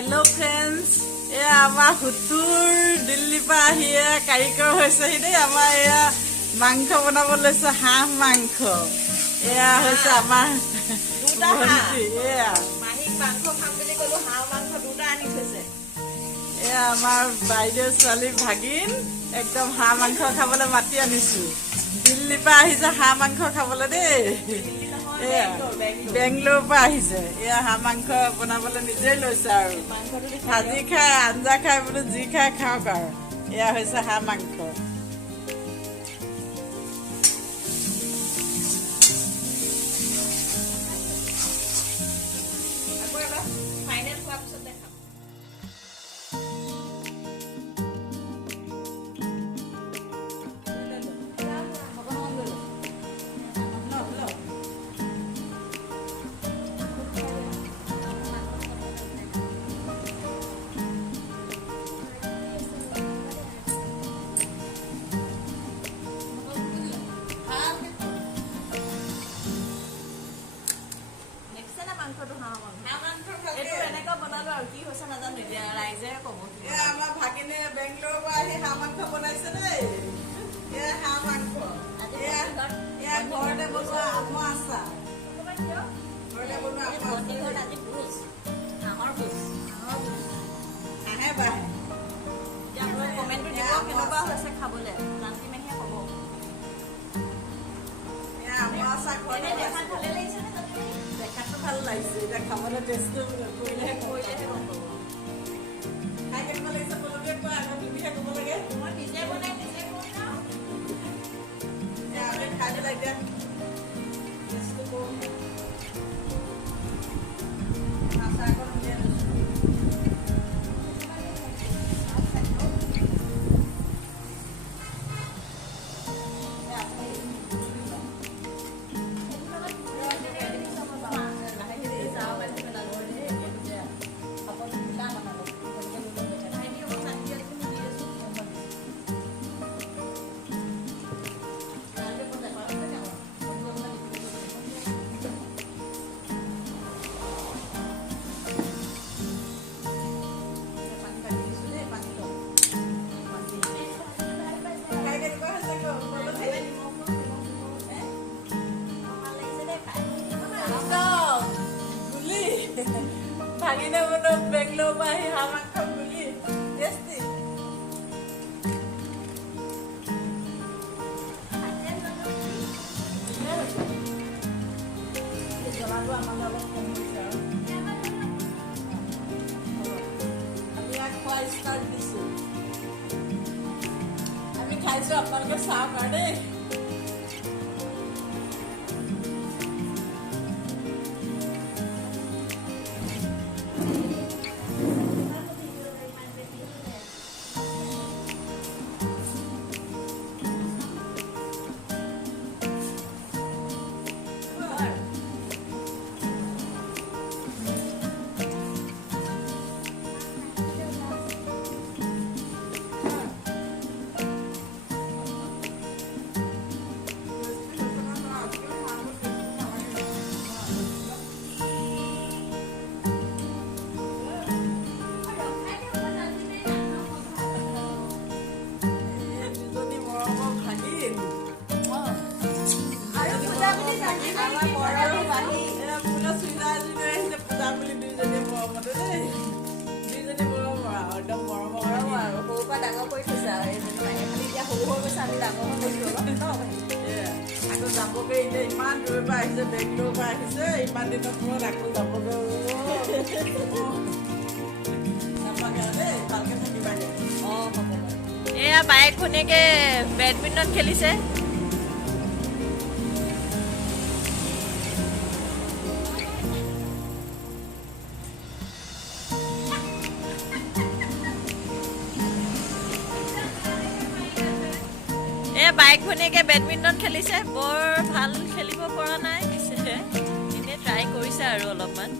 Hello friends, আমাৰ হুতুৰ দিল্লীৰ পৰা আহি কাৰিকৰ হৈছেহি দেই। আমাৰ মাংস বনাব লৈছে, হাঁহ মাংস। হৈছে আমাৰ দুটা মাহীক মাংস খাম বুলি ক'লো, হাঁহ মাংস দুটা আনি থৈছে। আমাৰ বাইদেউ ছোৱালী ভাগিন একদম হাঁহ মাংস খাবলৈ মাতি আনিছো। দিল্লীৰ পৰা আহিছে হাঁহ মাংস খাবলৈ দেই। বেংগলোৰৰ পৰা আহিছে। হাঁহ মাংস বনাবলৈ নিজেই লৈছে আৰু ভাজি খাই আঞ্জা খাই বোলো যি খাই খাওক আৰু। হৈছে হাঁহ মাংস। আমাৰ ভাগিনে বেংগলোৰৰ পৰা আহি হাঁহ মাংস বনাইছে দেই। হাঁহ মাংস ঘৰতে বনোৱা আমৰ আচাৰ। ঘৰতে বনোৱা হাঁহে বাঢ়ে। কমেণ্টটো দিব কেনেকুৱা হৈছে খাবলৈ, জানকি মেহিয়ে ক'ব। আমৰ আচাৰ ঘৰতে দেখাত ভালে লাগিছে নে? দেখাতো ভাল লাগিছে, এতিয়া খাবলৈ টেষ্টটো কৰিলেহে গম পাব। খাই কেনেকুৱা লাগিছে ক'লকে কোৱা, আকৌ তুমিহে ক'ব লাগে। মই নিজে বনাই নিজে কৰি খাওঁ। আমি খাই পেলাই এতিয়া টেষ্টটো কৰোঁ। আচাৰকণ উলিয়াই লৈছোঁ। ভাগিনে বোলো বেংগলোৰৰ পৰা আহি হাঁহ মাংস বুলি টেষ্টি। জ্বলাটো আমালৈ অলপ কম হৈছে আৰু আমি ইয়াক খোৱা ষ্টাৰ্ট দিছোঁ। আমি খাইছোঁ, আপোনালোকে চাওক আৰু দেই। ইমান দূৰৰ পৰা আহিছে, বেংগলোৰৰ পৰা আহিছে, ইমান দিনৰ মূৰত আকৌ যাবগৈ। ভালকে থাকিবা। এয়া বায়েক ভনীয়েকে বেডমিণ্টন খেলিছে। বাইক ভনীয়েকে বেডমিণ্টন খেলিছে, বৰ ভাল খেলিব পৰা নাই, এনেই ট্ৰাই কৰিছে আৰু অলপমান।